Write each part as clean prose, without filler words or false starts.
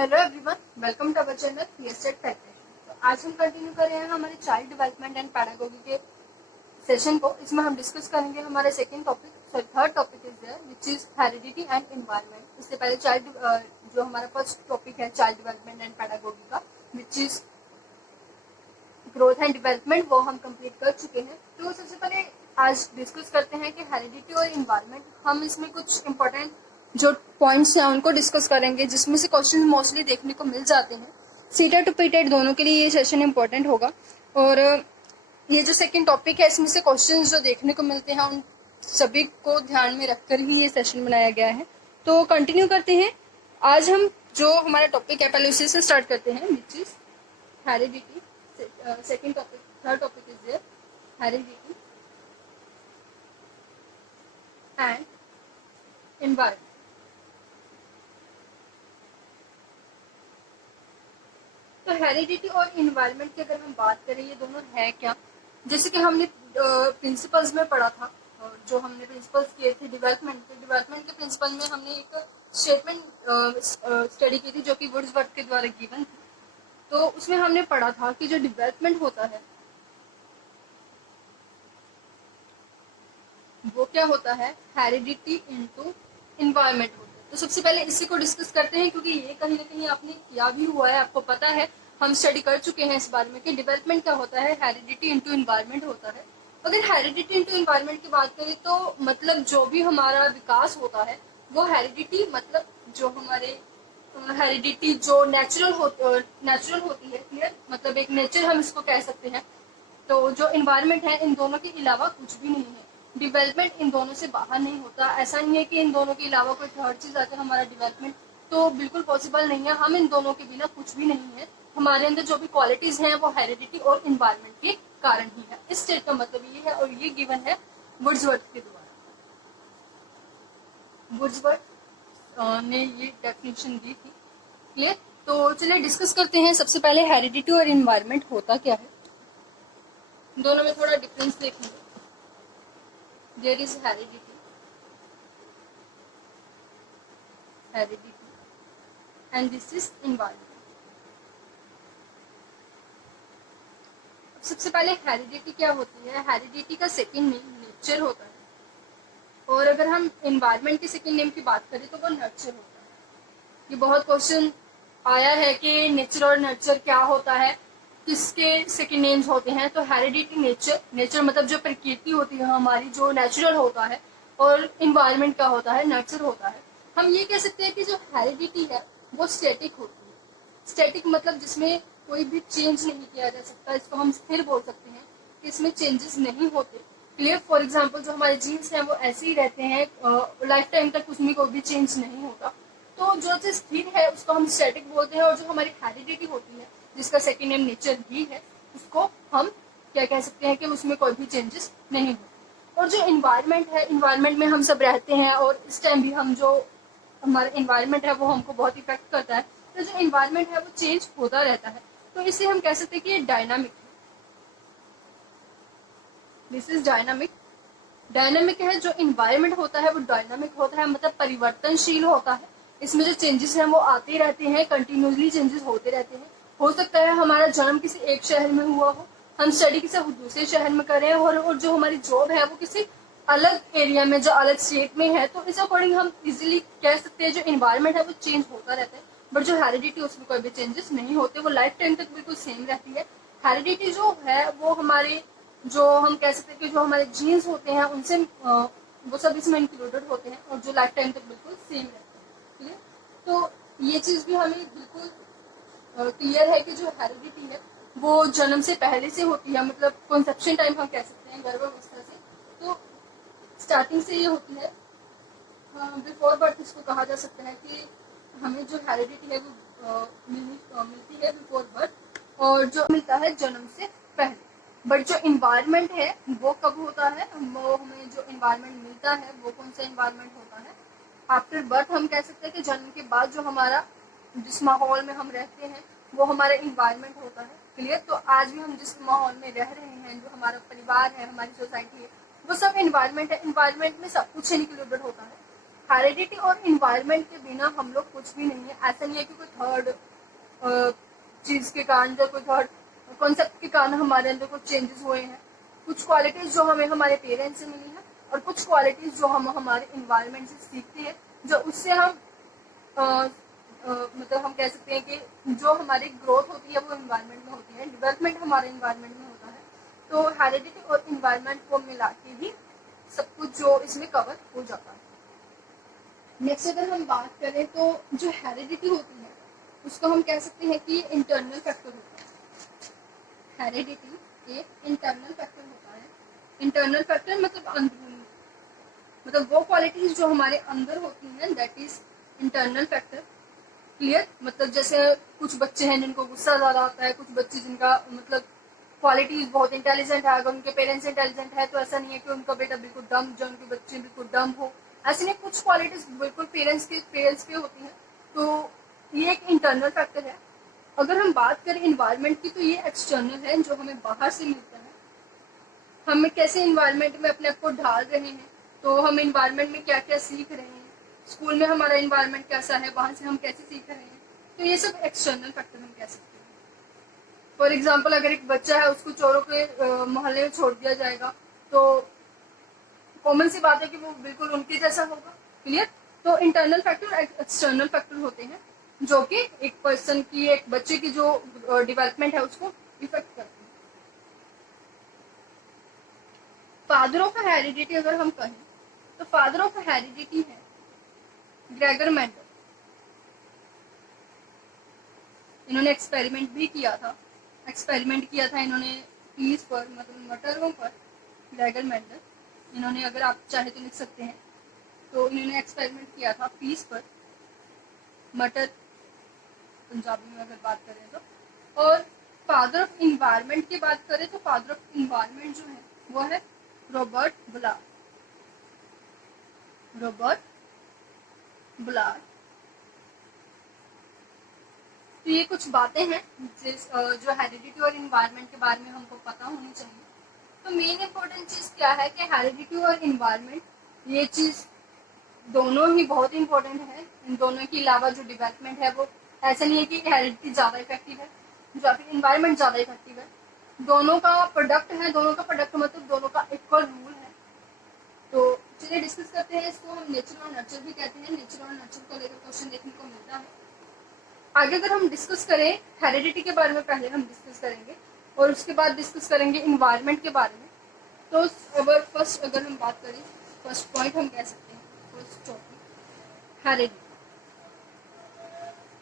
Hello everyone, welcome to our channel PS tech factory. तो आज हम कंटिन्यू कर रहे हैं हमारे चाइल्ड डेवलपमेंट एंड पैडागोगी के सेशन को। इसमें हम डिस्कस करेंगे हमारा second topic, sorry third topic is there which is heredity and environment. इससे पहले जो हमारा फर्स्ट टॉपिक है चाइल्ड डेवलपमेंट एंड पैडागोगी का which is growth and development, वो हम कंप्लीट कर चुके हैं। तो सबसे पहले आज डिस्कस करते हैं कि हेरिडिटी और एनवायरनमेंट। हम इसमें कुछ इंपॉर्टेंट जो पॉइंट्स हैं उनको डिस्कस करेंगे, जिसमें से क्वेश्चन मोस्टली देखने को मिल जाते हैं। सीटेट टू पीटेट दोनों के लिए ये सेशन इंपॉर्टेंट होगा। और ये जो सेकंड टॉपिक है इसमें से क्वेश्चन जो देखने को मिलते हैं उन सभी को ध्यान में रखकर ही ये सेशन बनाया गया है। तो कंटिन्यू करते हैं। आज हम जो हमारा टॉपिक है पहले उसी से स्टार्ट करते हैं, which is heredity. Second topic, third topic is there heredity and environment. तो हेरिडिटी और इन्वायरमेंट की अगर हम बात करें, ये दोनों है क्या। जैसे कि हमने प्रिंसिपल्स में पढ़ा था, जो हमने प्रिंसिपल्स किए थे डेवलपमेंट के प्रिंसिपल में हमने एक स्टेटमेंट स्टडी की थी जो कि वुड्सवर्थ के द्वारा गिवन थी। तो उसमें हमने पढ़ा था कि जो डेवलपमेंट होता है वो क्या होता है, हेरिडिटी इनटू इन्वायरमेंट होता है। तो सबसे पहले इसी को डिस्कस करते हैं, क्योंकि ये कहीं ना कहीं आपने किया भी हुआ है, आपको पता है, हम स्टडी कर चुके हैं इस बारे में कि डेवलपमेंट क्या होता है, हेरिडिटी इनटू इन्वायरमेंट होता है। अगर हेरिडिटी इनटू इन्वायरमेंट की बात करें तो मतलब जो भी हमारा विकास होता है वो हेरिडिटी, मतलब जो हमारे हेरिडिटी जो नेचुरल होती है, क्लियर, मतलब एक नेचर हम इसको कह सकते हैं। तो जो इन्वायरमेंट है इन दोनों के अलावा कुछ भी नहीं है। डेवलपमेंट इन दोनों से बाहर नहीं होता। ऐसा नहीं है कि इन दोनों के अलावा कोई थर्ड चीज आकर हमारा डेवलपमेंट, तो बिल्कुल पॉसिबल नहीं है। हम इन दोनों के बिना कुछ भी नहीं है। हमारे अंदर जो भी क्वालिटीज हैं वो हेरिडिटी और इन्वायरमेंट के कारण ही है। इस स्टेट का मतलब ये है, और ये गिवन है वुड्सवर्थ के द्वारा। वुड्सवर्थ ने ये डेफिनेशन दी थी, क्लियर। तो चलिए डिस्कस करते हैं। सबसे पहले हेरिडिटी और इन्वायरमेंट होता क्या है, दोनों में थोड़ा डिफरेंस देखेंगे। There is heredity and this is environment. सबसे पहले हेरिडिटी क्या होती है। हेरिडिटी का सेकंड नेम नेचर होता है, और अगर हम इन्वायरमेंट के सेकंड नेम की बात करें तो वो नर्चर होता है। ये बहुत क्वेश्चन आया है कि नेचर और नर्चर क्या होता है, किसके सेकंड नेम्स होते हैं। तो हेरिडिटी नेचर मतलब जो प्रकृति होती है हमारी, जो नेचुरल होता है, और इन्वायरमेंट का होता है, नर्चर होता है। हम ये कह सकते हैं कि जो हेरिडिटी है वो स्टैटिक होती है। स्टैटिक मतलब जिसमें कोई भी चेंज नहीं किया जा सकता, इसको हम स्थिर बोल सकते हैं कि इसमें चेंजेस नहीं होते, क्लियर। फॉर एग्जाम्पल जो हमारे जीन्स हैं वो ऐसे ही रहते हैं, लाइफ टाइम तक उसमें कोई भी चेंज नहीं होता। तो जो चीज स्थिर है उसको हम स्टैटिक बोलते हैं, और जो हमारी हेरिडिटी होती है जिसका सेकेंड नेम नेचर भी है, उसको हम क्या कह सकते हैं कि उसमें कोई भी चेंजेस नहीं होते। और जो इन्वायरमेंट है, इन्वायरमेंट में हम सब रहते हैं, और इस टाइम भी हम जो हमारा इन्वायरमेंट है वो हमको बहुत इफेक्ट करता है। तो जो इन्वायरमेंट है वो चेंज होता रहता है, तो इसे हम कह सकते हैं कि ये डायनामिक है। This is dynamic. डायनामिक है, जो इन्वायरमेंट होता है वो डायनामिक होता है, मतलब परिवर्तनशील होता है। इसमें जो चेंजेस हैं वो आते रहते हैं, कंटिन्यूसली चेंजेस होते रहते हैं। हो सकता है हमारा जन्म किसी एक शहर में हुआ हो, हम स्टडी किसी दूसरे शहर में करें, और जो हमारी जॉब है वो किसी अलग एरिया में, जो अलग स्टेट में है। तो इस अकॉर्डिंग हम इजिली कह सकते हैं जो इन्वायरमेंट है वो चेंज होता रहता है। बट जो हेरिडिटी उसमें कोई भी चेंजेस नहीं होते, वो लाइफ टाइम तक बिल्कुल सेम रहती है। हेरिडिटी जो है वो हमारे, जो हम कह सकते हैं कि जो हमारे जीन्स होते हैं उनसे वो सब इसमें इंक्लूडेड होते हैं, और जो लाइफ टाइम तक बिल्कुल सेम रहते हैं, ठीक है। तो ये चीज भी हमें बिल्कुल क्लियर है कि जो हेरिडिटी है वो जन्म से पहले से होती है, मतलब कंसेप्शन टाइम हम कह सकते हैं, गर्भावस्था से। तो स्टार्टिंग से ये होती है, बिफोर बर्थ इसको कहा जा सकता है कि हमें जो हेरिडिटी है वो मिलती है बिफोर बर्थ, और जो मिलता है जन्म से पहले। बट जो इन्वायरमेंट है वो कब होता है, वो हमें जो इन्वायरमेंट मिलता है वो कौन सा इन्वायरमेंट होता है, आफ्टर बर्थ। हम कह सकते हैं कि जन्म के बाद जो हमारा, जिस माहौल में हम रहते हैं वो हमारा इन्वायरमेंट होता है, क्लियर। तो आज भी हम जिस माहौल में रह रहे हैं, जो हमारा परिवार है, हमारी सोसाइटी है, वो सब इन्वायरमेंट है। इन्वायरमेंट में सब कुछ इंक्लूडेड होता है। हेरिडिटी और इन्वायरमेंट के बिना हम लोग कुछ भी नहीं है। ऐसा नहीं है कि कोई थर्ड चीज के कारण या कोई थर्ड कॉन्सेप्ट के कारण हमारे अंदर कुछ चेंजेस हुए हैं। कुछ क्वालिटीज जो हमें हमारे पेरेंट्स से मिली है और कुछ क्वालिटीज जो हम हमारे इन्वायरमेंट से सीखते हैं, जो उससे हम मतलब हम कह सकते हैं कि जो हमारी ग्रोथ होती है वो इन्वायरमेंट में होती है, डेवलपमेंट हमारे इन्वायरमेंट में होता है। तो हेरिडिटी और इन्वायरमेंट को मिला के ही सब कुछ जो इसमें कवर हो जाता है। नेक्स्ट अगर हम बात करें तो जो हेरिडिटी होती है उसको हम कह सकते हैं कि इंटरनल फैक्टर होता है। हेरिडिटी एक इंटरनल फैक्टर होता है। इंटरनल फैक्टर मतलब अंदरूनी, मतलब वो क्वालिटीज जो हमारे अंदर होती हैं, that is internal factor. Clear? मतलब जैसे कुछ बच्चे हैं जिनको गुस्सा ज्यादा आता है, कुछ बच्चे जिनका मतलब क्वालिटीज बहुत इंटेलिजेंट है। अगर उनके पेरेंट्स इंटेलिजेंट है तो ऐसा नहीं है कि उनका बेटा बिल्कुल डम, जो उनके बच्चे बिल्कुल डम हो, ऐसे नहीं। कुछ क्वालिटीज बिल्कुल पेरेंट्स पे होती हैं। तो ये एक इंटरनल फैक्टर है। अगर हम बात करें इन्वायरमेंट की तो ये एक्सटर्नल है, जो हमें बाहर से मिलता है। हम कैसे इन्वायरमेंट में अपने आप को ढाल रहे हैं, तो हम इन्वायरमेंट में क्या क्या सीख रहे हैं, स्कूल में हमारा इन्वायरमेंट कैसा है, वहां से हम कैसे सीख रहे हैं, तो ये सब एक्सटर्नल फैक्टर हम कह सकते हैं। फॉर एग्जाम्पल अगर एक बच्चा है उसको चोरों के मोहल्ले में छोड़ दिया जाएगा तो कॉमन सी बात है कि वो बिल्कुल उनके जैसा होगा। क्लियर? तो इंटरनल फैक्टर एक्सटर्नल फैक्टर होते हैं जो कि एक पर्सन की, एक बच्चे की जो डेवलपमेंट है उसको इफेक्ट करते हैं। फादर ऑफ हेरिडिटी अगर हम कहें तो फादर ऑफ हेरिडिटी है ग्रेगर मेंडल। इन्होंने एक्सपेरिमेंट भी किया था, इन्होंने पीस पर, मतलब मटरों पर। ग्रेगर मेंडल इन्होंने, अगर आप चाहे तो लिख सकते हैं, तो इन्होंने एक्सपेरिमेंट किया था पीस पर, मटर पंजाबी में अगर बात करें तो। और फादर ऑफ इन्वायरमेंट की बात करें तो फादर ऑफ इन्वायरमेंट जो है वो है रॉबर्ट बुलार्ड। तो ये कुछ बातें हैं जो हेरिडिटी और इन्वायरमेंट के बारे में हमको पता होनी चाहिए। तो मेन इंपॉर्टेंट चीज क्या है कि हेरिडिटी और इन्वायरमेंट, ये चीज दोनों ही बहुत इंपॉर्टेंट है। इन दोनों के अलावा जो डेवलपमेंट है वो ऐसा नहीं है कि हेरिडिटी ज्यादा इफेक्टिव है या फिर इन्वायरमेंट ज्यादा इफेक्टिव है। दोनों का प्रोडक्ट है, दोनों का प्रोडक्ट मतलब दोनों का इक्वल रूल है। तो चलिए डिस्कस करते हैं इसको। हम नेचर और नर्चर भी कहते हैं। नेचर और नर्चर को लेकर क्वेश्चन देखने को मिलता है। आगे अगर हम डिस्कस करें हेरिडिटी के बारे में, पहले हम डिस्कस करेंगे और उसके बाद डिस्कस करेंगे इन्वायरमेंट के बारे में। तो अगर हम बात करें, फर्स्ट पॉइंट हम कह सकते हैं, फर्स्ट टॉपिक हेरिडिटी।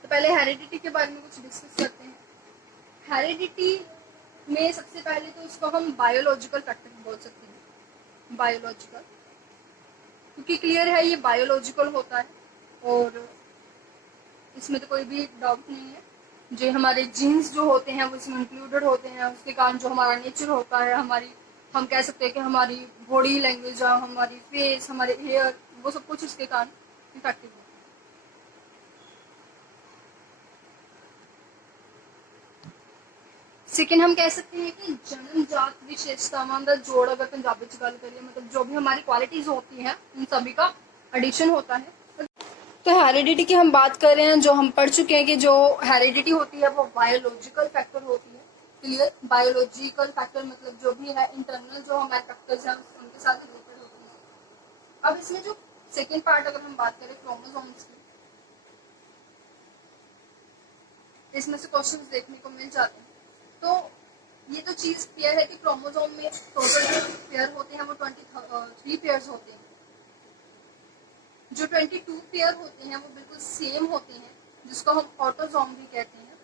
तो पहले हेरिडिटी के बारे में कुछ डिस्कस करते हैं। हेरिडिटी में सबसे पहले तो इसको हम बायोलॉजिकल फैक्टर बोल सकते हैं। बायोलॉजिकल, क्योंकि क्लियर है ये बायोलॉजिकल होता है और इसमें तो कोई भी डाउट नहीं है। जो हमारे जीन्स जो होते हैं वो इसमें इंक्लूडेड होते हैं। उसके कारण जो हमारा नेचर होता है, हमारी, हम कह सकते हैं कि हमारी बॉडी लैंग्वेज, हमारी फेस, हमारे हेयर, वो सब कुछ इसके कारण इफेक्टिव होता है। सेकेंड हम कह सकते हैं कि जन्मजात विशेषतावां का जोड़, अगर पंजाबी च गल करिए, मतलब जो भी हमारी क्वालिटीज होती हैं उन सभी का एडिशन होता है। तो हेरिडिटी की हम बात कर रहे हैं, जो हम पढ़ चुके हैं कि जो हेरिडिटी होती है वो बायोलॉजिकल फैक्टर होती है। क्लियर? बायोलॉजिकल फैक्टर मतलब जो भी है इंटरनल जो हमारे फैक्टर्स हैं उनके साथ रिलेटेड होती है। अब इसमें जो सेकेंड पार्ट अगर हम बात करें क्रोमोसोम्स की, इसमें से क्वेश्चंस देखने को मिल जाते हैं। तो ये तो चीज क्लियर है कि क्रोमोसोम में टोटल जो पेयर होते हैं वो 23 पेयर्स होते हैं। जो 22 पेयर होते हैं वो बिल्कुल सेम होते हैं, जिसको हम ऑटोसोम भी कहते हैं।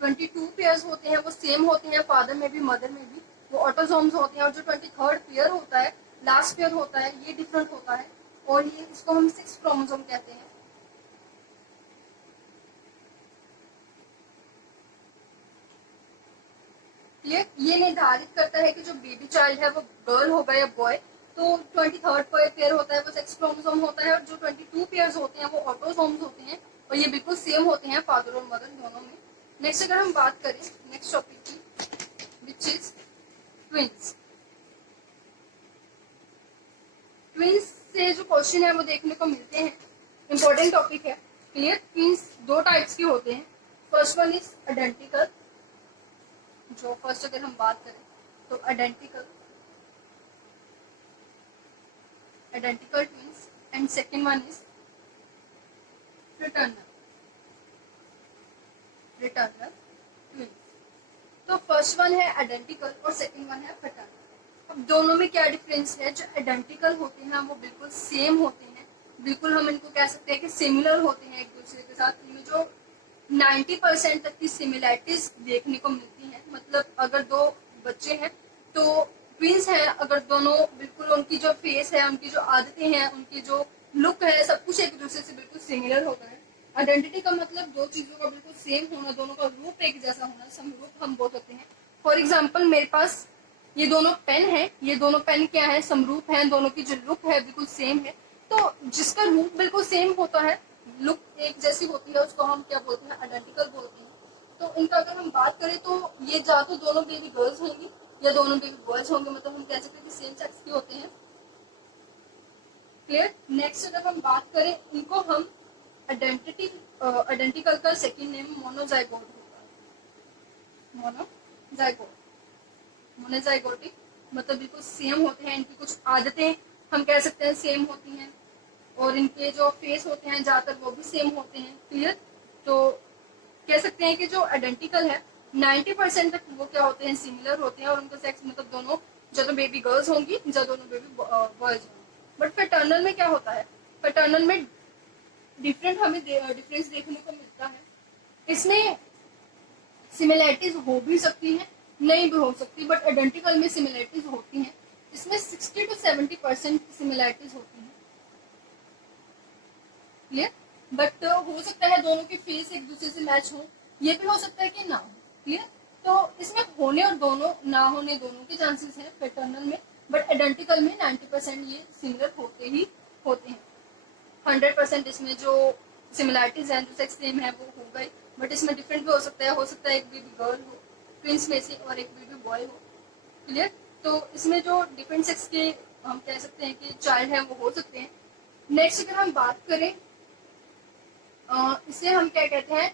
22 पेयर्स होते हैं वो सेम होते हैं, फादर में भी मदर में भी, वो ऑटोसोम्स होते हैं। और जो 23rd पेयर होता है, लास्ट पेयर होता है, ये डिफरेंट होता है और ये इसको हम 6 क्रोमोसोम कहते हैं। ये निर्धारित करता है कि जो बेबी चाइल्ड है वो गर्ल होगा या बॉय। तो 23rd पेयर होता है वो सेक्स क्रोमोसोम होता है और जो 22 पेयर्स होते हैं वो ऑटोसोम्स होते हैं और ये बिल्कुल सेम होते हैं फादर और मदर दोनों में। नेक्स्ट अगर हम बात करें नेक्स्ट टॉपिक की, विच इज ट्विंस। ट्विंस से क्वेश्चन है वो देखने को मिलते हैं, इंपॉर्टेंट टॉपिक है। क्लियर? ट्विंस दो टाइप्स के होते हैं। फर्स्ट वन इज आइडेंटिकल, जो फर्स्ट अगर हम बात करें तो identical twins, and second one is fraternal twins. तो फर्स्ट वन है आइडेंटिकल और सेकेंड वन है फ्रेटर्नल। अब दोनों में क्या डिफरेंस है? जो आइडेंटिकल होते हैं वो बिल्कुल सेम होते हैं, बिल्कुल हम इनको कह सकते हैं कि सिमिलर होते हैं एक दूसरे के साथ। इनमें जो 90% तक की सिमिलैरिटीज देखने को मिलती हैं। मतलब अगर दो बच्चे हैं तो ट्विंस हैं, अगर दोनों बिल्कुल उनकी जो फेस है, उनकी जो आदतें हैं, उनकी जो लुक है, सब कुछ एक दूसरे से बिल्कुल सिमिलर होता है। आइडेंटिटी का मतलब दो चीजों का बिल्कुल सेम होना, दोनों का रूप एक जैसा होना, समरूप हम बोल सकते हैं। फॉर एग्जाम्पल मेरे पास ये दोनों पेन है, ये दोनों पेन क्या है? समरूप है, दोनों की जो लुक है बिल्कुल सेम है। तो जिसका रूप बिल्कुल सेम होता है, लुक एक जैसी होती है, उसको हम क्या बोलते हैं? आइडेंटिकल बोलते हैं। तो इनका अगर हम बात करें तो ये या तो दोनों बेबी गर्ल्स होंगी या दोनों बेबी बॉयज होंगे, मतलब हम कह सकते हैं कि सेम सेक्स के होते हैं। क्लियर? नेक्स्ट अगर हम बात करें, इनको हम आइडेंटिकल का सेकेंड नेम मोनोजाइगोट होता है। मोनोजाइगोटिक मतलब बिल्कुल सेम होते हैं, इनकी कुछ आदतें हम कह सकते हैं सेम होती हैं, और इनके जो फेस होते हैं ज्यादातर वो भी सेम होते हैं। क्लियर? तो कह सकते हैं कि जो आइडेंटिकल है 90% तक वो क्या होते हैं? सिमिलर होते हैं, और उनका सेक्स मतलब दोनों या तो बेबी गर्ल्स होंगी या दोनों बेबी बॉयज होंगे। बट पैटर्नल में क्या होता है? पैटर्नल में डिफरेंट हमें डिफरेंस देखने को मिलता है। इसमें सिमिलैरिटीज हो भी सकती हैं, नहीं भी हो सकती, बट आइडेंटिकल में सिमिलैरिटीज होती हैं। इसमें 60 to 70% सिमिलैरिटीज होती हैं। क्लियर? बट हो सकता है दोनों के फेस एक दूसरे से मैच हो, ये भी हो सकता है कि ना हो। क्लियर? तो इसमें होने और दोनों ना होने दोनों के चांसेस हैं पैटर्नल में, बट आइडेंटिकल में 90% ये सिमिलर होते ही होते हैं। 100% इसमें जो सिमिलैरिटीज हैं, जो सेक्स सेम है वो हो गई, बट इसमें डिफरेंट भी हो सकता है। एक बेबी गर्ल हो ट्विंस में से और एक बेबी बॉय हो। क्लियर? तो इसमें जो डिफरेंट सेक्स के हम कह सकते हैं कि चाइल्ड है वो हो सकते हैं। नेक्स्ट अगर हम बात करें, इसे हम क्या कहते हैं?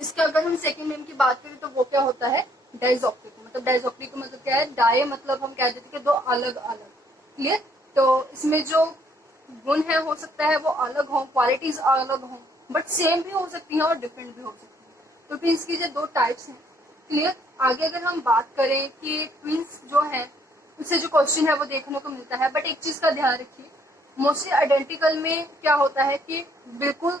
इसका अगर हम सेकंड नेम की बात करें तो वो क्या होता है? डाइजोक्टिक। मतलब डाइजोक्टिक का मतलब क्या है? डाई मतलब हम कह देते हैं कि दो अलग अलग। क्लियर? तो इसमें जो गुण है हो सकता है वो अलग हो, क्वालिटीज अलग हो, बट सेम भी हो सकती हैं और डिफरेंट भी हो सकती है। तो ट्विंस की जो दो टाइप्स हैं। क्लियर? आगे अगर हम बात करें कि ट्विंस जो है उससे जो क्वेश्चन है वो देखने को मिलता है, बट एक चीज का ध्यान रखिए, मोस्टली आइडेंटिकल में क्या होता है कि बिल्कुल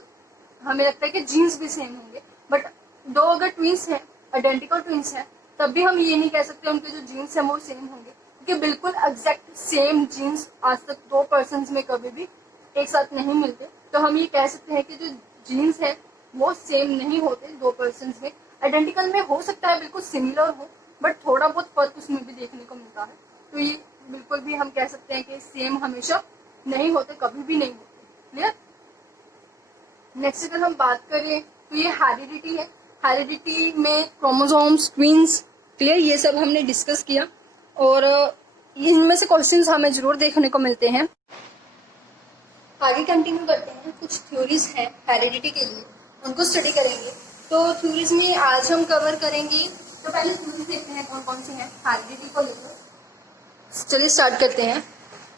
हमें लगता है कि जीन्स भी सेम होंगे, बट दो अगर ट्विंस हैं, आइडेंटिकल ट्विंस हैं, तब भी हम ये नहीं कह सकते उनके जो जीन्स हैं वो सेम होंगे, क्योंकि बिल्कुल एग्जैक्ट सेम जीन्स आज तक दो पर्सन में कभी भी एक साथ नहीं मिलते। तो हम ये कह सकते हैं कि जो जीन्स है वो सेम नहीं होते दो पर्सन में। आइडेंटिकल में हो सकता है बिल्कुल सिमिलर हो, बट थोड़ा बहुत फर्क उसमें भी देखने को मिलता है। तो ये बिल्कुल भी हम कह सकते हैं कि सेम हमेशा नहीं होते, कभी भी नहीं होते। क्लियर? नेक्स्ट अगर हम बात करें तो ये हेरिडिटी है। हेरिडिटी में क्रोमोसोम्स, ट्विंस, क्लियर, ये सब हमने डिस्कस किया, और इनमें से क्वेश्चंस हमें जरूर देखने को मिलते हैं। आगे कंटिन्यू करते हैं। कुछ थ्योरीज हैं हेरिडिटी के लिए, उनको स्टडी करेंगे। तो थ्योरीज में आज हम कवर करेंगे, तो पहले थ्योरीज देखते हैं कौन कौन सी हैं हेरिडिटी को लेकर। चलिए स्टार्ट करते हैं।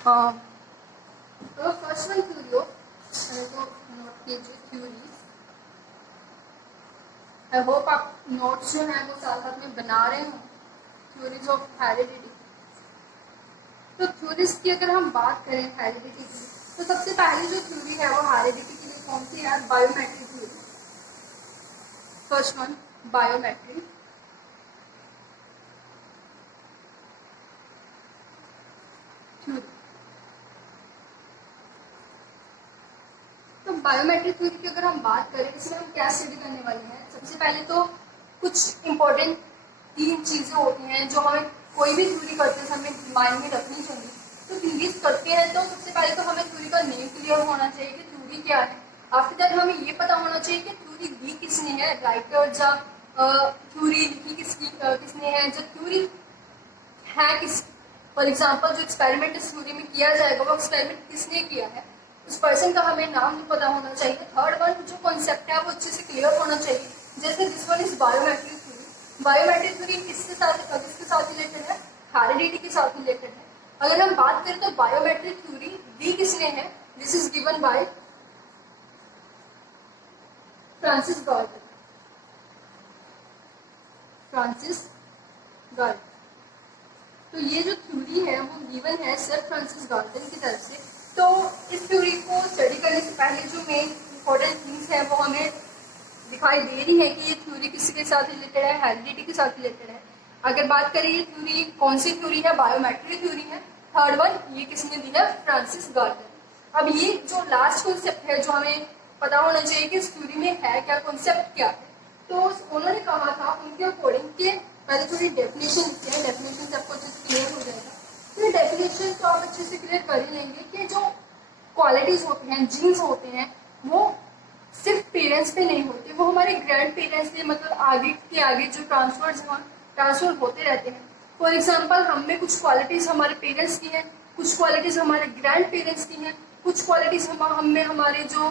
तो first one theory, I hope आप नोट्स जो है वो साथ साथ में बना रहे हो, थ्योरीज ऑफ हेरिडिटी। तो थ्योरीज की अगर हम बात करें हेरिडिटी की, तो सबसे पहली जो थ्योरी है वो हेरिडिटी के लिए कौन सी है? Biometric theory. First one biometric theory. तो बायोमेट्रिक थ्योरी की अगर हम बात करें, इसमें हम क्या स्टडी करने वाले हैं? सबसे पहले तो कुछ इंपॉर्टेंट 3 चीजें होती हैं जो हमें कोई भी थ्योरी करते हैं हमें माइंड में रखनी चाहिए। तो थ्योरीज करते हैं तो सबसे पहले तो हमें थ्योरी का नेम क्लियर होना चाहिए कि थ्योरी क्या है। आफ्टर दैट हमें ये पता होना चाहिए कि थ्योरी दी किसने है, राइटर या थ्योरी लिखी किसने है, जो थ्योरी है किस, फॉर एग्जाम्पल जो एक्सपेरिमेंट इस थ्योरी में किया जाएगा वो एक्सपेरिमेंट किसने किया है, उस पर्सन का हमें नाम भी पता होना चाहिए। थर्ड वन, जो कॉन्सेप्ट है वो अच्छे से क्लियर होना चाहिए। जैसे this one is biometric theory. Biometric theory किसके साथ रिलेटेड है? हेरिडिटी के साथ रिलेटेड है। अगर हम बात करें तो बायोमेट्रिक थ्योरी दी किसने है? This is given by Francis Galton. Francis Galton. तो ये जो थ्योरी है वो गिवन है सर फ्रांसिस गाल्टन की तरफ से। तो इस थ्योरी को स्टडी करने से पहले जो मेन इंपॉर्टेंट थिंग्स है वो हमें दिखाई दे रही है कि ये थ्योरी किसके साथ रिलेटेड है? हेरिडिटी के साथ रिलेटेड है। अगर बात करें ये थ्योरी कौन सी थ्योरी है? बायोमेट्रिक थ्योरी है। थर्ड वन, ये किसने दी है? Francis Galton. अब ये जो लास्ट कॉन्सेप्ट है जो हमें पता होना चाहिए कि इस थ्योरी में है क्या, कॉन्सेप्ट क्या है। तो उन्होंने कहा था उनके अकॉर्डिंग के पहले थोड़ी डेफिनेशन लिखते हैं, डेफिनेशन से आपको अच्छे से क्लियर हो जाएगा। तो ये डेफिनेशन तो आप अच्छे से क्लियर कर ही लेंगे कि जो क्वालिटीज होती हैं, जीन्स होते हैं, वो सिर्फ पेरेंट्स पे नहीं होते, वो हमारे ग्रैंड पेरेंट्स से मतलब आगे के आगे जो ट्रांसफर होते रहते हैं। फॉर एग्जाम्पल, हम में कुछ क्वालिटीज हमारे पेरेंट्स की हैं, कुछ क्वालिटीज हमारे ग्रैंड पेरेंट्स की हैं, कुछ क्वालिटीज हम में हमारे जो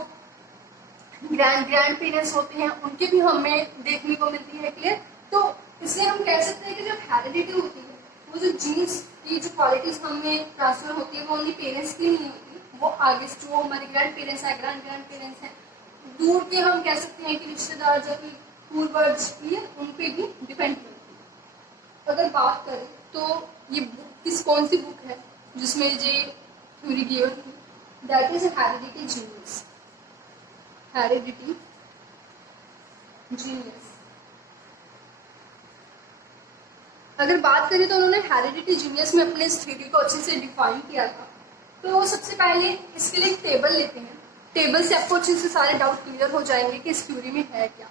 ग्रैंड पेरेंट्स होते हैं उनके भी हमें देखने को मिलती है। क्लियर? तो इसलिए हम कह सकते हैं कि जो हेरिडिटी होती है, वो जो जीन्स की जो क्वालिटीज हमें ट्रांसफर होती है वो ओनली पेरेंट्स की नहीं होती, वो आगे जो हमारे ग्रैंड पेरेंट्स हैं, ग्रैंड पेरेंट्स हैं, दूर के हम कह सकते हैं कि रिश्तेदार जो कि पूर्वज उन पे भी डिपेंड करती है। अगर बात करें तो ये बुक कौन सी बुक है जिसमें ये थ्योरी गिवन थी? That is heredity genius. Heredity genius. अगर बात करें तो उन्होंने हेरिडिटी जीनियस में अपने इस थ्योरी को अच्छे से डिफाइन किया था। तो सबसे पहले इसके लिए एक टेबल लेते हैं। टेबल से आपको अच्छे से सारे डाउट क्लियर हो जाएंगे कि इस थ्योरी में है क्या।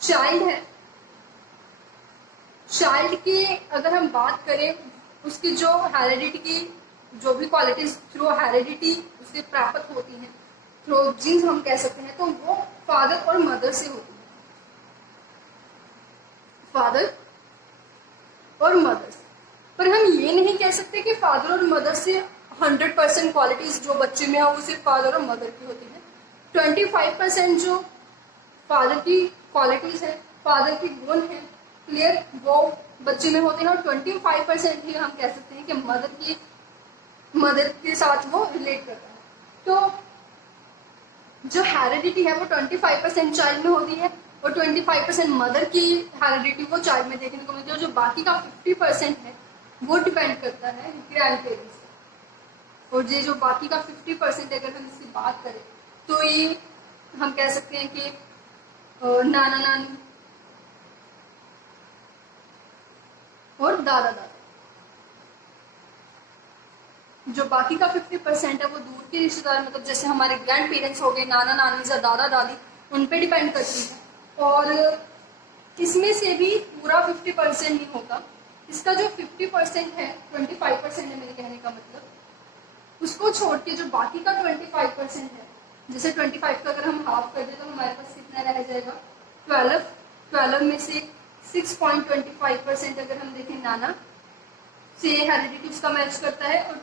चाइल्ड है, चाइल्ड की अगर हम बात करें उसकी जो हेरिडिटी की जो भी क्वालिटीज थ्रू हेरिडिटी उससे प्राप्त होती हैं, थ्रू जीन्स हम कह सकते हैं, तो वो फादर और मदर से होती है। फादर और मदर से। पर हम ये नहीं कह सकते कि फादर और मदर से 100% क्वालिटीज जो बच्चे में है वो सिर्फ फादर और मदर की होती है। 25% जो फादर की क्वालिटीज है, फादर की गुण है, क्लियर, वो बच्चे में होते हैं, और 25% ही हम कह सकते हैं कि मदर के साथ वो रिलेट करता है। तो जो हेरिडिटी है वो 25% चाइल्ड में होती है और 25% मदर की हेरिडिटी वो चाइल्ड में देखने को मिलती है, और जो बाकी का 50% है वो डिपेंड करता है ग्रैंड पेरेंट्स पे। और ये जो बाकी का 50% अगर हम इसकी बात करें तो ये हम कह सकते हैं कि नाना नानी और दादा दादी। जो बाकी का 50% है वो दूर के रिश्तेदार, मतलब जैसे हमारे ग्रैंड पेरेंट्स हो गए, नाना नानी या दादा दादी, उन पे डिपेंड करती है। और इसमें से भी पूरा 50% नहीं होता, इसका जो 50% है, 25% है मेरे कहने का मतलब, उसको छोड़ के जो बाकी का 25% है, जैसे 25 का अगर हम हाफ कर दे तो हमारे पास कितना रह जाएगा? 12 में से 6.25% अगर हम देखें नाना से हेरिडिटी उसका मैच करता है, और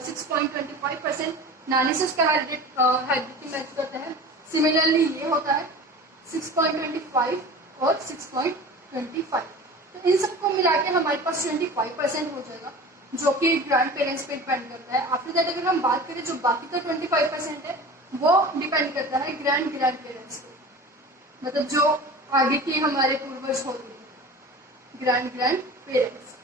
6.25% नानी से उसका हेरिडिटी मैच करता है। सिमिलरली ये होता है 6.25 और 6.25। तो इन सबको मिला के हमारे पास 25% हो जाएगा, जो कि ग्रैंड पेरेंट्स पे डिपेंड करता है। आफ्टर दैट अगर हम बात करें जो बाकी का 25% है वो डिपेंड करता है ग्रैंड पेरेंट्स पे, मतलब जो आगे के हमारे पूर्वज होते हैं, ग्रैंड पेरेंट्स।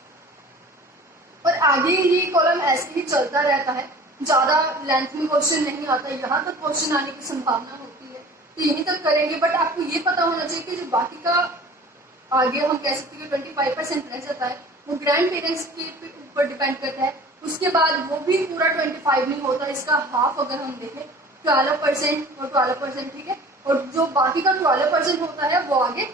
और आगे ये कॉलम ऐसे ही चलता रहता है, ज्यादा लेंथ में क्वेश्चन नहीं आता, यहाँ तक क्वेश्चन आने की संभावना होती है, तो यहीं तक करेंगे। बट आपको ये पता होना चाहिए कि जो बाकी का आगे हम कह सकते हैं 25% रह जाता है वो ग्रैंड पेरेंट्स के ऊपर डिपेंड करता है। उसके बाद वो भी पूरा 25 नहीं होता, इसका हाफ अगर हम देखें 12% और 12%, ठीक है। और जो बाकी का 12% होता है वो आगे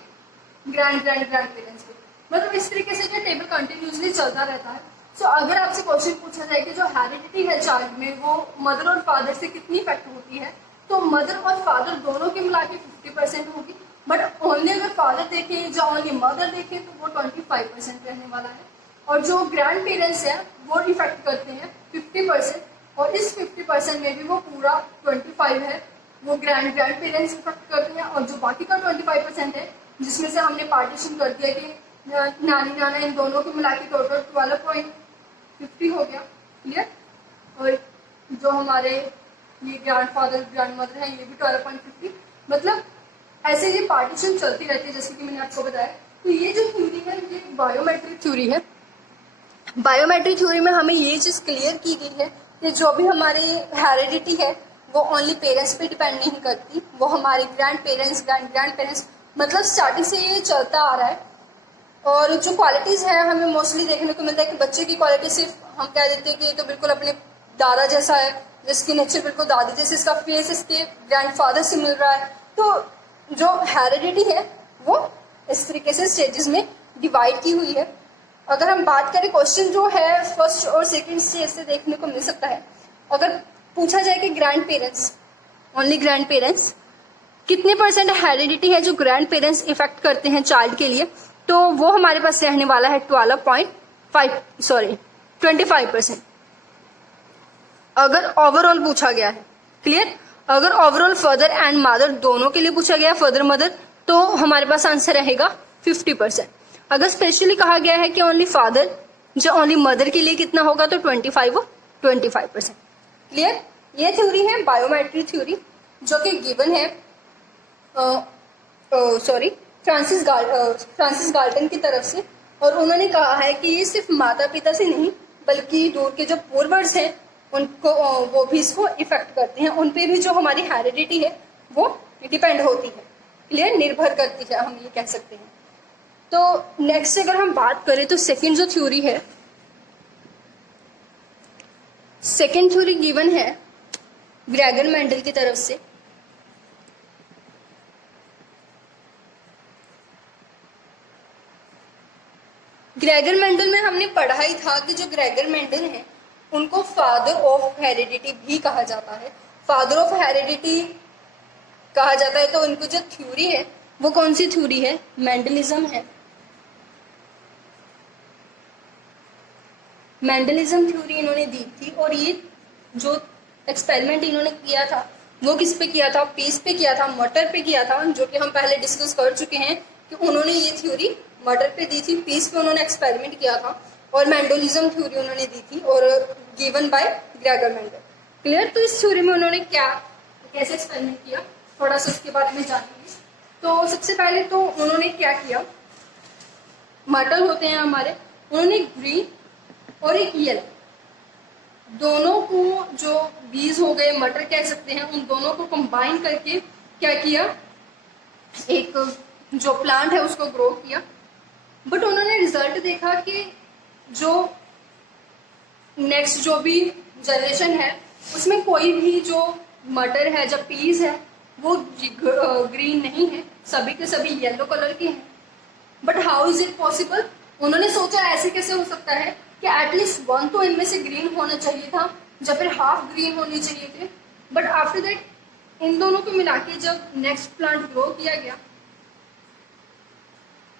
ग्रैंड पेरेंट्स पे, मतलब इस तरीके से जो टेबल कंटिन्यूसली चलता रहता है। सो अगर आपसे क्वेश्चन पूछा जाए कि जो हेरिडिटी है चाइल्ड में वो मदर और फादर से कितनी इफेक्ट होती है, तो मदर और फादर दोनों के मिला के 50% होगी, बट ओनली अगर फादर देखें या ओनली मदर देखें तो वो 25% रहने वाला है। और जो ग्रैंड पेरेंट्स है वो इफेक्ट करते हैं 50%, और इस 50% में भी वो पूरा 25 है वो ग्रैंड पेरेंट्स इफेक्ट करते हैं, और जो बाकी का 25% है जिसमें से हमने पार्टीशन कर दिया कि नानी नाना इन दोनों को मिला के टोटल 12.50 हो गया। क्लियर? और जो हमारे ये ग्रैंडफादर ग्रैंडमदर है ये भी 12.50, मतलब ऐसे ये पार्टीशन चलती रहती है जैसे कि मैंने आपको बताया। तो ये जो थ्योरी है ये बायोमेट्रिक थ्योरी है। बायोमेट्रिक थ्योरी में हमें ये चीज क्लियर की गई है कि जो भी हमारी हेरिडिटी है वो ओनली पेरेंट्स पे डिपेंड नहीं करती, वो हमारे ग्रैंड पेरेंट्स मतलब स्टार्टिंग से ये चलता आ रहा है। और जो क्वालिटीज है हमें मोस्टली देखने को मिलता है कि बच्चे की क्वालिटी सिर्फ हम कह देते हैं कि ये तो बिल्कुल अपने दादा जैसा है, जिसकी नेचर बिल्कुल दादी जैसे, इसका फेस इसके ग्रैंडफादर से मिल रहा है। तो जो हेरिडिटी है वो इस तरीके से स्टेजेस में डिवाइड की हुई है। अगर हम बात करें क्वेश्चन जो है फर्स्ट और सेकंड स्टेज से देखने को मिल सकता है। अगर पूछा जाए कि grand parents, only grand parents कितने % हेरिडिटी है जो ग्रैंड पेरेंट्स इफेक्ट करते हैं चाइल्ड के लिए, तो वो हमारे पास रहने वाला है 25%। अगर ओवरऑल पूछा गया है, क्लियर, अगर ओवरऑल फादर एंड मदर दोनों के लिए पूछा गया, फादर मदर, तो हमारे पास आंसर रहेगा 50%। अगर स्पेशली कहा गया है कि ओनली फादर, जो ओनली मदर के लिए कितना होगा, तो 25%। क्लियर? ये थ्योरी है बायोमेट्रिक थ्योरी जो कि गिवन है फ्रांसिस गाल्टन की तरफ से। और उन्होंने कहा है कि ये सिर्फ माता पिता से नहीं बल्कि दूर के जो पूर्वज हैं उनको वो भी इसको इफेक्ट करते हैं, उन पे भी जो हमारी हेरिडिटी है वो डिपेंड होती है। क्लियर? निर्भर करती है, हम ये कह सकते हैं। तो नेक्स्ट अगर हम बात करें तो सेकेंड जो थ्योरी है, सेकेंड थ्योरी गिवन है ग्रेगर मेंडल की तरफ से। ग्रेगर मेंडल में हमने पढ़ा ही था कि जो ग्रेगर मेंडल है उनको फादर ऑफ हेरिडिटी भी कहा जाता है। फादर ऑफ हेरिडिटी कहा जाता है। तो उनको जो थ्योरी है वो कौन सी थ्योरी है? मेंडलिज्म है। मेंडलिज्म थ्योरी इन्होंने दी थी। और ये जो एक्सपेरिमेंट इन्होंने किया था वो किस पे किया था? पीस पे किया था, मटर पे किया था, जो कि हम पहले डिस्कस कर चुके हैं कि उन्होंने ये थ्योरी मटर पे दी थी, पीस पे उन्होंने एक्सपेरिमेंट किया था, और मेंडलिज्म थ्योरी उन्होंने दी थी और given by Gregor Mendel. Clear? तो इस थ्योरी में उन्होंने कैसे एक्सपेरिमेंट किया, थोड़ा सा उसके बारे में जानेंगे। तो सबसे पहले तो उन्होंने क्या किया, मटर होते हैं हमारे, उन्होंने ग्रीन और एक येलो, दोनों को जो बीज हो गए मटर कह सकते हैं, उन दोनों को कंबाइन करके क्या किया, एक जो प्लांट है उसको ग्रो किया। बट उन्होंने रिजल्ट देखा कि जो नेक्स्ट जो भी जनरेशन है उसमें कोई भी जो मटर है, जब पीस है वो ग्रीन नहीं है, सभी के सभी येलो कलर के हैं। But how is it possible? उन्होंने सोचा ऐसे कैसे हो सकता है कि एटलीस्ट वन तो इनमें से ग्रीन होना चाहिए था या फिर हाफ ग्रीन होने चाहिए थे। बट आफ्टर दैट इन दोनों को मिला के जब नेक्स्ट प्लांट ग्रो किया गया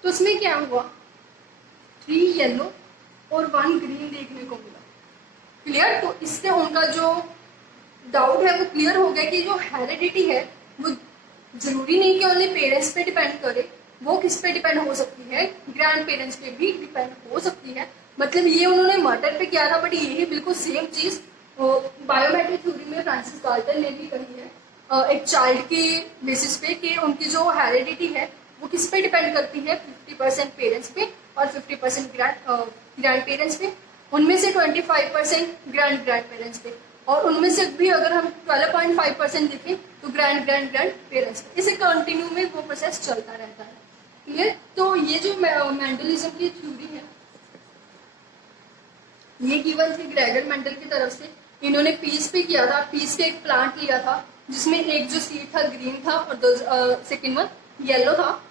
तो उसमें क्या हुआ, 3 येलो और 1 ग्रीन देखने को मिला। क्लियर? तो इससे उनका जो डाउट है वो क्लियर हो गया कि जो हेरिडिटी है वो जरूरी नहीं कि ओनली पेरेंट्स पे डिपेंड करे, वो किस पे डिपेंड हो सकती है, ग्रैंड पेरेंट्स पे भी डिपेंड हो सकती है। मतलब ये उन्होंने मटर पे किया था, बट यही बिल्कुल सेम चीज बायोमेट्रिक थ्योरी में फ्रांसिस गाल्टन ने भी कही है एक चाइल्ड के बेसिस पे कि उनकी जो हेरिडिटी है वो किस पे डिपेंड करती है, 50% पेरेंट्स पे और 50% ग्रैंड पेरेंट्स पे, उनमें से 25% ग्रैंड पेरेंट्स पे, और उनमें से भी अगर हम 12.5% देखें तो ग्रैंड पेरेंट्स पे। इसे कंटिन्यू में वो प्रोसेस चलता रहता है। क्लियर? तो ये जो मेंडलिज्म की थ्योरी है ये गिवन थी ग्रेगर मेंडल की तरफ से। इन्होंने पीस पे किया था, पीस के एक प्लांट लिया था जिसमें एक जो सीड था ग्रीन था और सेकेंड वन येलो था।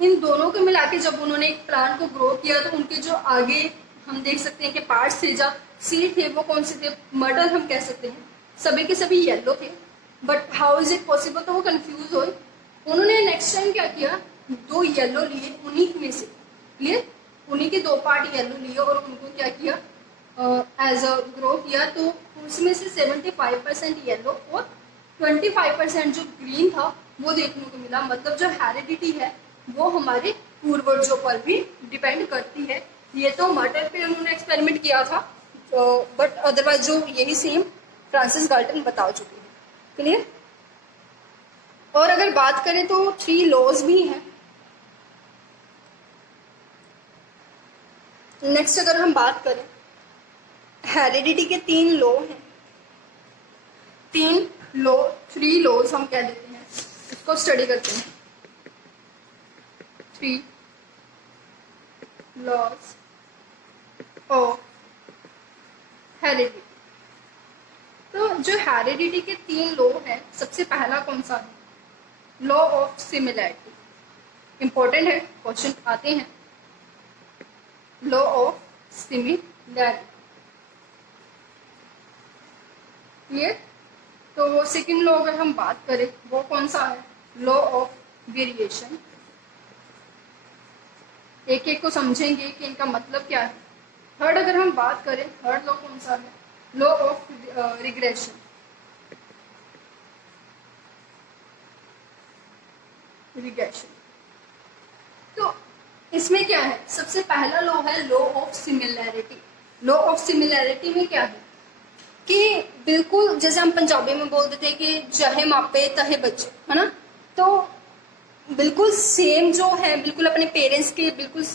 इन दोनों को मिला के जब उन्होंने एक प्लांट को ग्रो किया तो उनके जो आगे हम देख सकते हैं कि पार्ट्स थे, जब सीड थे वो कौन से थे, मटर हम कह सकते हैं, सभी के सभी येलो थे। But how is it possible? तो वो कंफ्यूज हुए। उन्होंने नेक्स्ट टाइम क्या किया, 2 येलो लिए उन्हीं में से। क्लियर? उन्हीं के 2 पार्ट येलो लिए और उनको क्या किया, एज अ ग्रो किया, तो उसमें से 75% येलो और 25% जो ग्रीन था वो देखने को मिला। मतलब जो हेरिडिटी है वो हमारे पूर्वजों पर भी डिपेंड करती है। ये तो मटर पे उन्होंने एक्सपेरिमेंट किया था, बट अदरवाइज जो यही सेम फ्रांसिस गाल्टन बता चुके हैं। क्लियर। और अगर बात करें तो 3 लॉज भी हैं। नेक्स्ट अगर हम बात करें, हेरिडिटी के 3 लॉ हैं। 3 लॉज हम कह देते हैं, इसको स्टडी करते हैं। 3 लॉज ऑफ हेरिडिटी। तो जो हेरिडिटी के 3 लॉ हैं, सबसे पहला कौन सा है? Law of similarity. इंपॉर्टेंट है, क्वेश्चन आते हैं। Law of similarity. क्लियर। तो सेकंड लॉ अगर हम बात करें वो कौन सा है? Law of variation. एक एक को समझेंगे कि इनका मतलब क्या है। थर्ड अगर हम बात करें, थर्ड लॉ कौन सा है? Law of regression. तो इसमें क्या है? सबसे पहला लॉ है law of similarity. Law of similarity में क्या है कि बिल्कुल जैसे हम पंजाबी में बोल देते हैं कि जहे मापे तहे बच्चे, है ना। तो बिल्कुल सेम जो है, बिल्कुल अपने पेरेंट्स के बिल्कुल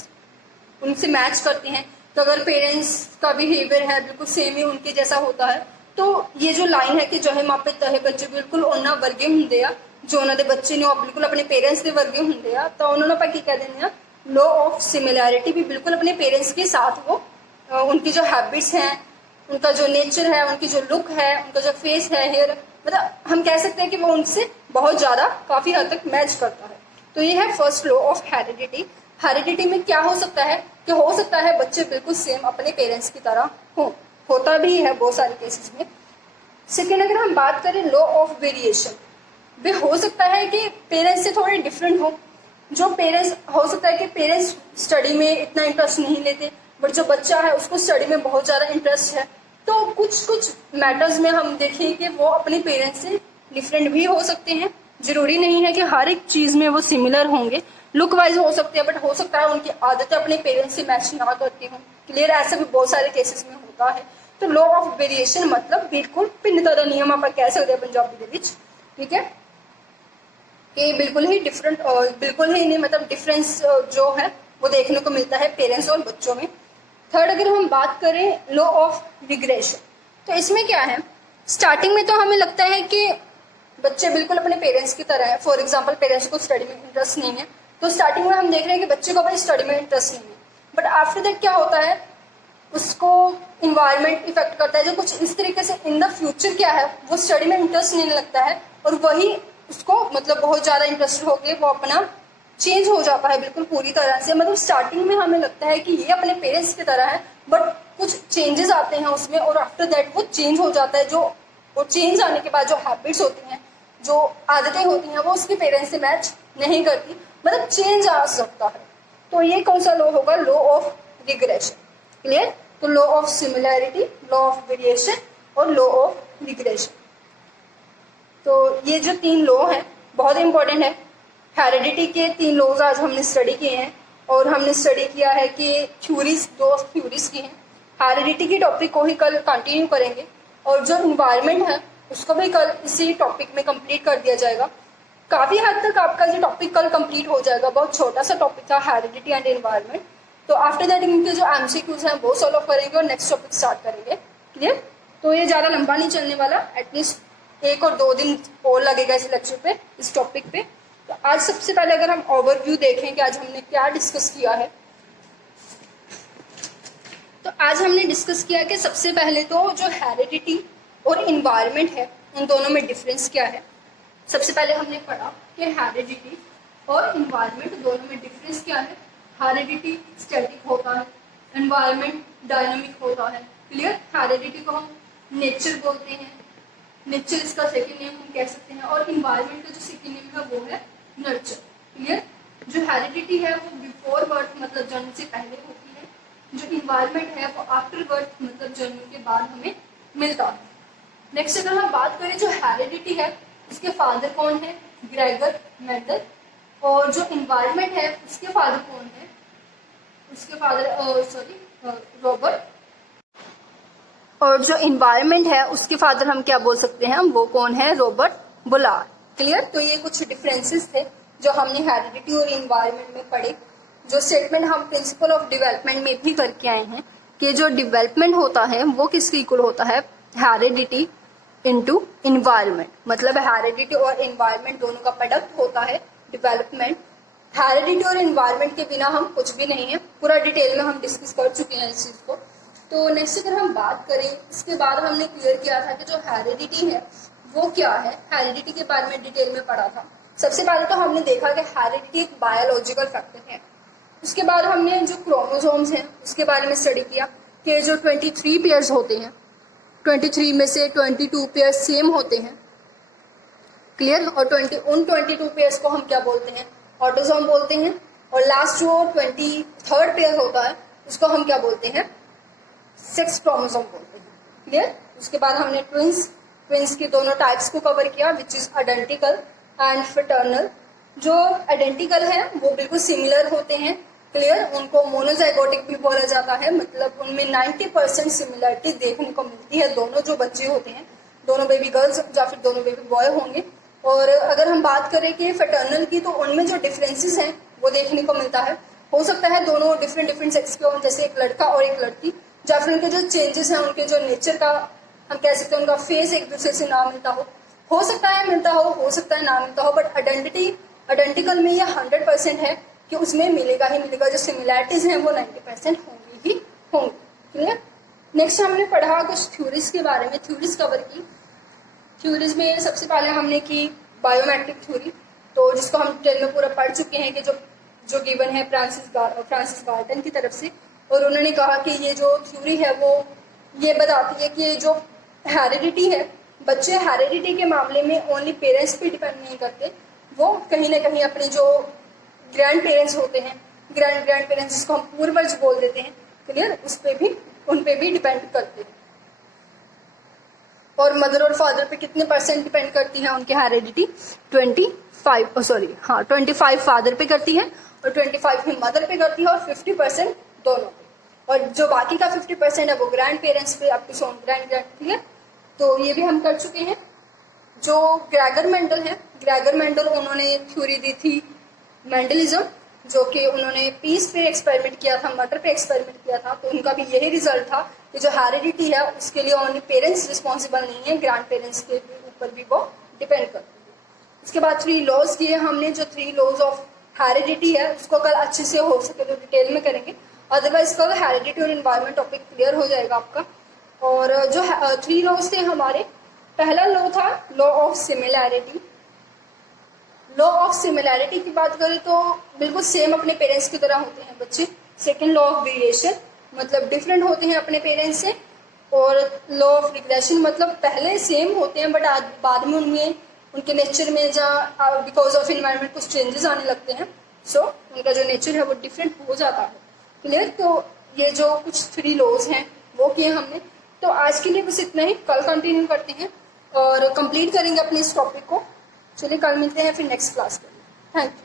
उनसे मैच करते हैं। तो अगर पेरेंट्स का बिहेवियर है बिल्कुल सेम ही उनके जैसा होता है, तो ये जो लाइन है कि जहे मापे तहे बच्चे बिल्कुल उन्ना वर्गे होंगे आ, जो उन्होंने बच्चे ने बिल्कुल अपने पेरेंट्स के वर्गे होंगे आ, तो उन्होंने आप की कह देने लॉ ऑफ सिमिलैरिटी भी बिल्कुल अपने पेरेंट्स के साथ वो उनकी जो हैबिट्स हैं, उनका जो नेचर है, उनकी जो लुक है, उनका जो फेस है, हेयर, मतलब हम कह सकते हैं कि वो उनसे बहुत ज्यादा काफी हद तक मैच करता है। तो ये है first law of heredity. Heredity में क्या हो सकता है कि हो सकता है बच्चे बिल्कुल सेम अपने पेरेंट्स की तरह होता भी है बहुत सारे केसेस में। सेकेंड अगर हम बात करें लॉ ऑफ वेरिएशन, वे हो सकता है कि पेरेंट्स से थोड़े डिफरेंट हो। जो पेरेंट्स हो सकता है कि पेरेंट्स स्टडी में इतना इंटरेस्ट नहीं लेते, बट जो बच्चा है उसको स्टडी में बहुत ज्यादा इंटरेस्ट है। तो कुछ कुछ मैटर्स में हम देखें कि वो अपने पेरेंट्स से डिफरेंट भी हो सकते हैं। जरूरी नहीं है कि हर एक चीज में वो सिमिलर होंगे। लुक वाइज हो सकते हैं, बट हो सकता है उनकी आदतें अपने पेरेंट्स से मैच ना करती हों। क्लियर। ऐसा भी बहुत सारे केसेस में होता है। तो लॉ ऑफ वेरिएशन मतलब बिल्कुल भिन्नता का नियम आप कह सकते हैं पंजाबी के विच। ठीक है, कि बिल्कुल ही डिफरेंट, बिल्कुल ही नहीं, मतलब डिफरेंस जो है वो देखने को मिलता है पेरेंट्स और बच्चों में। थर्ड अगर हम बात करें लॉ ऑफ रिग्रेशन, तो इसमें क्या है, स्टार्टिंग में तो हमें लगता है कि बच्चे बिल्कुल अपने पेरेंट्स की तरह है। फॉर एग्जाम्पल पेरेंट्स को स्टडी में इंटरेस्ट नहीं है, तो स्टार्टिंग में हम देख रहे हैं कि बच्चे को अपनी स्टडी में इंटरेस्ट नहीं है। बट आफ्टर दैट क्या होता है, उसको इन्वायरमेंट इफेक्ट करता है जो कुछ इस तरीके से इन द फ्यूचर क्या है वो स्टडी में इंटरेस्ट नहीं लगता है, और वही उसको मतलब बहुत ज्यादा इंटरेस्ट होके वो अपना चेंज हो जाता है बिल्कुल पूरी तरह से। मतलब स्टार्टिंग में हमें लगता है कि ये अपने पेरेंट्स की तरह है, बट कुछ चेंजेस आते हैं उसमें, और आफ्टर दैट वो चेंज हो जाता है। जो वो चेंज आने के बाद जो हैबिट्स होती हैं, जो आदतें होती हैं, वो उसके पेरेंट्स से मैच नहीं करती, मतलब चेंज आ सकता है। तो ये कौन सा लॉ होगा? Law of regression. क्लियर। तो law of similarity, law of variation और लॉ ऑफ रिग्रेशन। तो ये जो 3 लॉ हैं बहुत इंपॉर्टेंट है। हेरिडिटी के 3 लॉज आज हमने स्टडी किए हैं, और हमने स्टडी किया है कि थ्योरीज 2 थ्योरीज की हैं। हेरिडिटी की टॉपिक को ही कल कंटिन्यू करेंगे, और जो इन्वायरमेंट है उसको भी कल इसी टॉपिक में कंप्लीट कर दिया जाएगा। काफी हद तक आपका जो टॉपिक कल कंप्लीट हो जाएगा। बहुत छोटा सा टॉपिक था हेरिडिटी एंड एनवायरनमेंट। तो आफ्टर दैट इनके जो एमसीक्यूज हैं वो सॉल्व करेंगे और नेक्स्ट टॉपिक स्टार्ट करेंगे। क्लियर। तो ये ज्यादा लंबा नहीं चलने वाला, एटलीस्ट 1 और 2 दिन और लगेगा इस लेक्चर पे, इस टॉपिक पे। तो आज सबसे पहले अगर हम ओवरव्यू देखें कि आज हमने क्या डिस्कस किया है, तो आज हमने डिस्कस किया कि सबसे पहले तो जो हेरिडिटी और इन्वायरमेंट है उन दोनों में डिफरेंस क्या है। सबसे पहले हमने पढ़ा कि हेरिडिटी और इन्वायरमेंट दोनों में डिफरेंस क्या है। हेरिडिटी स्टैटिक होता है, एनवायरनमेंट डायनामिक होता है। क्लियर। हेरिडिटी को हम नेचर बोलते हैं, नेचर इसका सेकेंड नेम हम कह सकते हैं, और इन्वायरमेंट का जो सेकेंड नेम है वो है नर्चर। क्लियर। जो हेरिडिटी है वो बिफोर बर्थ मतलब जन्म से पहले होती है, जो इन्वायरमेंट है वो आफ्टर बर्थ मतलब जन्म के बाद हमें मिलता है। नेक्स्ट अगर हम बात करें जो हेरिडिटी है उसके फादर कौन है, ग्रेगर मेंडल। और जो इन्वायरमेंट है उसके फादर कौन है, उसके फादर रॉबर्ट। और जो इन्वायरमेंट है उसके फादर हम क्या बोल सकते हैं, वो कौन है, रॉबर्ट बुलार। क्लियर। तो ये कुछ डिफरेंसेस थे जो हमने हेरिडिटी और इन्वायरमेंट में पढ़े। जो स्टेटमेंट हम प्रिंसिपल ऑफ डेवलपमेंट में भी करके आए हैं कि जो डेवलपमेंट होता है वो किसके इक्वल होता है, हेरिडिटी इनटू इन्वायरमेंट। मतलब हेरिडिटी और इन्वायरमेंट दोनों का प्रोडक्ट होता है डेवलपमेंट। हेरिडिटी और इन्वायरमेंट के बिना हम कुछ भी नहीं है, पूरा डिटेल में हम डिस्कस कर चुके हैं इस चीज को। तो नेक्स्ट अगर हम बात करें, इसके बाद हमने क्लियर किया था कि जो हेरिडिटी है वो क्या है, हेरिडिटी के बारे में डिटेल में पढ़ा था। सबसे पहले तो हमने देखा कि हेरिडिटी एक बायोलॉजिकल फैक्टर है। उसके बाद हमने जो क्रोमोसोम्स हैं उसके बारे में स्टडी किया कि जो 23 पेयर्स होते हैं, 23 में से 22 पेयर्स सेम होते हैं। क्लियर। और उन 22 पेयर्स को हम क्या बोलते हैं, ऑटोसोम बोलते हैं। और लास्ट जो 23rd पेयर होता है उसको हम क्या बोलते हैं, सेक्स क्रोमोसोम बोलते हैं। क्लियर। उसके बाद हमने ट्विंस के दोनों टाइप्स को कवर किया, which is identical and fraternal. जो आइडेंटिकल है वो बिल्कुल सिमिलर होते हैं। क्लियर। उनको मोनोजाइगोटिक भी बोला जाता है, मतलब उनमें 90% सिमिलरिटी देखने को मिलती है। दोनों जो बच्चे होते हैं, दोनों बेबी गर्ल्स या फिर दोनों बेबी बॉय होंगे। और अगर हम बात करें कि फ्रेटर्नल की, तो उनमें जो डिफरेंसेस हैं वो देखने को मिलता है। हो सकता है दोनों डिफरेंट सेक्स के हों, जैसे एक लड़का और एक लड़की, या फिर उनके जो चेंजेस हैं, उनके जो नेचर का हम कह सकते हैं उनका फेस एक दूसरे से ना मिलता हो सकता है मिलता हो सकता है ना मिलता हो, बट आइडेंटिकल में ये 100% है कि उसमें मिलेगा ही मिलेगा। जो सिमिलैरिटीज हैं वो 90% होंगी ही होंगी। क्लियर। नेक्स्ट हमने पढ़ा कुछ थ्योरीज के बारे में, थ्योरीज कवर की। थ्योरीज में सबसे पहले हमने की बायोमेट्रिक थ्योरी, तो जिसको हम डिटेल में पूरा पढ़ चुके हैं कि जो गिवन है फ्रांसिस गार्टन की तरफ से। और उन्होंने कहा कि ये जो थ्योरी है वो ये बताती है कि जो हेरिडिटी है, बच्चे हेरिडिटी के मामले में ओनली पेरेंट्स पे डिपेंड नहीं करते, वो कहीं ना कहीं अपने जो ग्रैंड पेरेंट्स होते हैं, ग्रैंड पेरेंट्स जिसको हम पूर्वज बोल देते हैं, क्लियर, उन पे भी डिपेंड करते हैं। और मदर और फादर पे कितने % डिपेंड करती है उनकी हेरिडिटी, 25 फादर पे करती है और 25 ही मदर पे करती है और 50% दोनों पे। और जो बाकी का 50% है वो ग्रैंड पेरेंट्स पे, up to son grand. Clear. तो ये भी हम कर चुके हैं। जो ग्रेगर मेंडल है, ग्रेगर मेंडल उन्होंने थ्योरी दी थी मेंडलिज्म, जो कि उन्होंने पीस पे एक्सपेरिमेंट किया था, मटर पे एक्सपेरिमेंट किया था। तो उनका भी यही रिजल्ट था कि जो हेरिडिटी है उसके लिए ओनली पेरेंट्स रिस्पॉन्सिबल नहीं है, ग्रैंड पेरेंट्स के ऊपर भी वो डिपेंड करती है। उसके बाद 3 लॉज किए हमने, जो 3 लॉज ऑफ हेरिडिटी है उसको कल अच्छे से हो सके तो डिटेल में करेंगे, अदरवाइज कल हेरिडिटी और इन्वायरमेंट टॉपिक क्लियर हो जाएगा आपका। और जो 3 लॉज थे हमारे, पहला लॉ था law of similarity. Law of similarity की बात करें तो बिल्कुल सेम अपने पेरेंट्स की तरह होते हैं बच्चे। सेकेंड लॉ ऑफ वेरिएशन, मतलब डिफरेंट होते हैं अपने पेरेंट्स से। और लॉ ऑफ रिग्रेशन, मतलब पहले सेम होते हैं बट बाद में उनके नेचर में जहाँ बिकॉज ऑफ इन्वायरमेंट कुछ चेंजेस आने लगते हैं, सो उनका जो नेचर है वो डिफरेंट हो जाता है। क्लियर। तो ये जो कुछ 3 लॉज हैं वो किए हमने। तो आज के लिए बस इतना ही, कल कंटिन्यू करते हैं और कंप्लीट करेंगे अपने इस टॉपिक को। चलिए कल मिलते हैं फिर नेक्स्ट क्लास के लिए। Thank you.